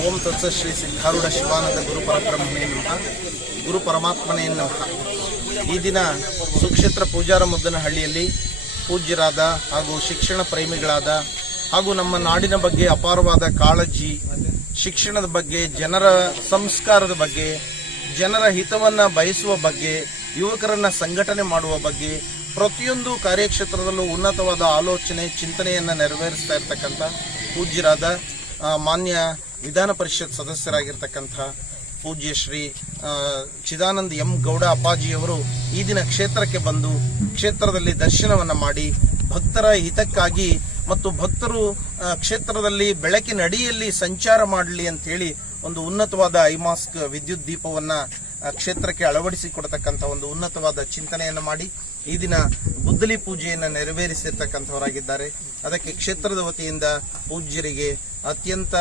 ಓಂ ತತ್ಸ ಶ್ರೀ ಸಿದ್ಧಾರೂಢ ಶಿವಾನಂದ ಗುರು ಪರಬ್ರಹ್ಮಣೇ ನಮಃ. ಗುರು ಪರಮಾತ್ಮನೇ ನಮಃ. ಈ ದಿನ ಸುಕ್ಷೇತ್ರ ಪೂಜಾರ ಮುದ್ದನಹಳ್ಳಿಯಲ್ಲಿ ಪೂಜ್ಯರಾದ ಹಾಗೂ ಶಿಕ್ಷಣ ಪ್ರೇಮಿಗಳಾದ ಹಾಗೂ ನಮ್ಮ ನಾಡಿನ ಬಗ್ಗೆ ಅಪಾರವಾದ ಕಾಳಜಿ, ಶಿಕ್ಷಣದ ಬಗ್ಗೆ, ಜನರ ಸಂಸ್ಕಾರದ ಬಗ್ಗೆ, ಜನರ ಹಿತವನ್ನು ಬಯಸುವ ಬಗ್ಗೆ, ಯುವಕರನ್ನ ಸಂಘಟನೆ ಮಾಡುವ ಬಗ್ಗೆ, ಪ್ರತಿಯೊಂದು ಕಾರ್ಯಕ್ಷೇತ್ರದಲ್ಲೂ ಉನ್ನತವಾದ ಆಲೋಚನೆ ಚಿಂತನೆಯನ್ನು ನೆರವೇರಿಸ್ತಾ ಇರತಕ್ಕಂಥ ಪೂಜ್ಯರಾದ ಮಾನ್ಯ ವಿಧಾನ ಪರಿಷತ್ ಸದಸ್ಯರಾಗಿರ್ತಕ್ಕಂಥ ಪೂಜ್ಯ ಶ್ರೀ ಚಿದಾನಂದ ಎಂ ಗೌಡ ಅಪ್ಪಾಜಿಯವರು ಈ ದಿನ ಕ್ಷೇತ್ರಕ್ಕೆ ಬಂದು ಕ್ಷೇತ್ರದಲ್ಲಿ ದರ್ಶನವನ್ನು ಮಾಡಿ ಭಕ್ತರ ಹಿತಕ್ಕಾಗಿ ಮತ್ತು ಭಕ್ತರು ಕ್ಷೇತ್ರದಲ್ಲಿ ಬೆಳಕಿನ ಅಡಿಯಲ್ಲಿ ಸಂಚಾರ ಮಾಡಲಿ ಅಂತೇಳಿ ಒಂದು ಉನ್ನತವಾದ ಐಮಾಸ್ಕ್ ವಿದ್ಯುತ್ ದೀಪವನ್ನು ಕ್ಷೇತ್ರಕ್ಕೆ ಅಳವಡಿಸಿಕೊಡತಕ್ಕಂಥ ಒಂದು ಉನ್ನತವಾದ ಚಿಂತನೆಯನ್ನು ಮಾಡಿ ಈ ದಿನ ಗುದ್ದಲಿ ಪೂಜೆಯನ್ನು ನೆರವೇರಿಸಿರ್ತಕ್ಕಂಥವರಾಗಿದ್ದಾರೆ. ಅದಕ್ಕೆ ಕ್ಷೇತ್ರದ ವತಿಯಿಂದ ಪೂಜ್ಯರಿಗೆ ಅತ್ಯಂತ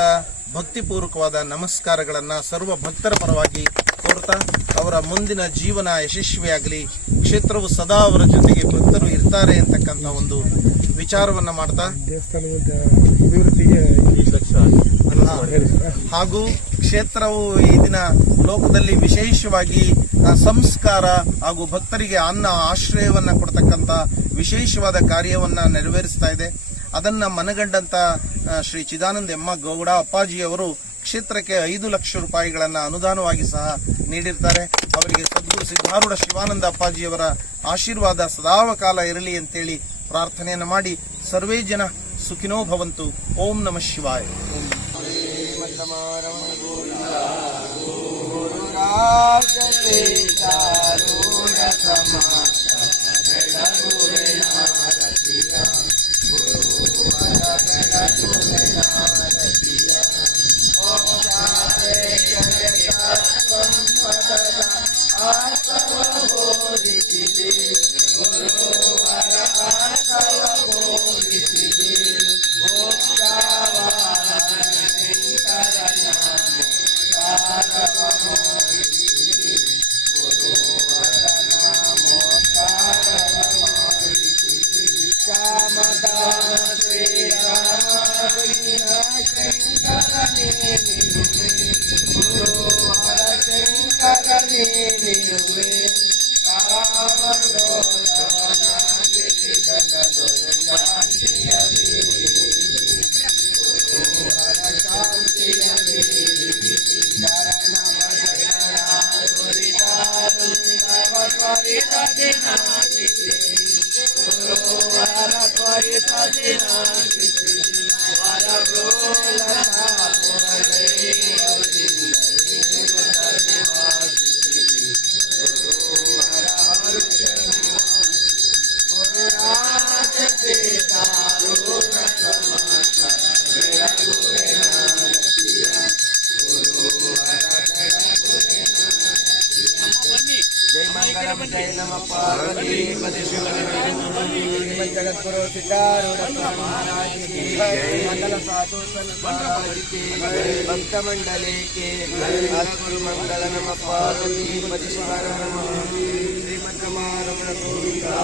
ಭಕ್ತಿಪೂರ್ವಕವಾದ ನಮಸ್ಕಾರಗಳನ್ನು ಸರ್ವ ಭಕ್ತರ ಪರವಾಗಿ ಕೋರ್ತಾ ಅವರ ಮುಂದಿನ ಜೀವನ ಯಶಸ್ವಿಯಾಗಲಿ, ಕ್ಷೇತ್ರವು ಸದಾ ಅವರ ಜೊತೆಗೆ ಭಕ್ತರು ಇರ್ತಾರೆ ಅಂತಕ್ಕಂಥ ಒಂದು ವಿಚಾರವನ್ನು ಮಾಡ್ತಾ ದೇವಸ್ಥಾನದ ಅಭಿವೃದ್ಧಿಗೆ ಹಾಗೂ ಕ್ಷೇತ್ರವು ಈ ದಿನ ಲೋಕದಲ್ಲಿ ವಿಶೇಷವಾಗಿ ಸಂಸ್ಕಾರ ಹಾಗೂ ಭಕ್ತರಿಗೆ ಅನ್ನ ಆಶ್ರಯವನ್ನ ಕೊಡ್ತಕ್ಕಂಥ ವಿಶೇಷವಾದ ಕಾರ್ಯವನ್ನ ನೆರವೇರಿಸ್ತಾ ಇದೆ. ಅದನ್ನ ಮನಗಂಡಂತ ಶ್ರೀ ಚಿದಾನಂದ ಎಂ ಗೌಡ ಅಪ್ಪಾಜಿಯವರು ಕ್ಷೇತ್ರಕ್ಕೆ 5 ಲಕ್ಷ ರೂಪಾಯಿಗಳನ್ನ ಅನುದಾನವಾಗಿ ಸಹ ನೀಡಿರ್ತಾರೆ. ಅವರಿಗೆ ಸದ್ಗುರು ಸಿದ್ಧಾರೂಢ ಶಿವಾನಂದ ಅಪ್ಪಾಜಿಯವರ ಆಶೀರ್ವಾದ ಸದಾಕಾಲ ಇರಲಿ ಅಂತೇಳಿ ಪ್ರಾರ್ಥನೆಯನ್ನು ಮಾಡಿ ಸರ್ವೇ ಜನ ಸುಖಿನೋ ಭವಂತು. ಓಂ ನಮಃ ಶಿವಾಯ. जगद्गुरु सिद्धारूढ़ महाराज की मंगल साधु भक्त मंडले के गुरु मंगल नमः पार्वती पति शिव नमः श्रीमद्रमारमण गोविंदा।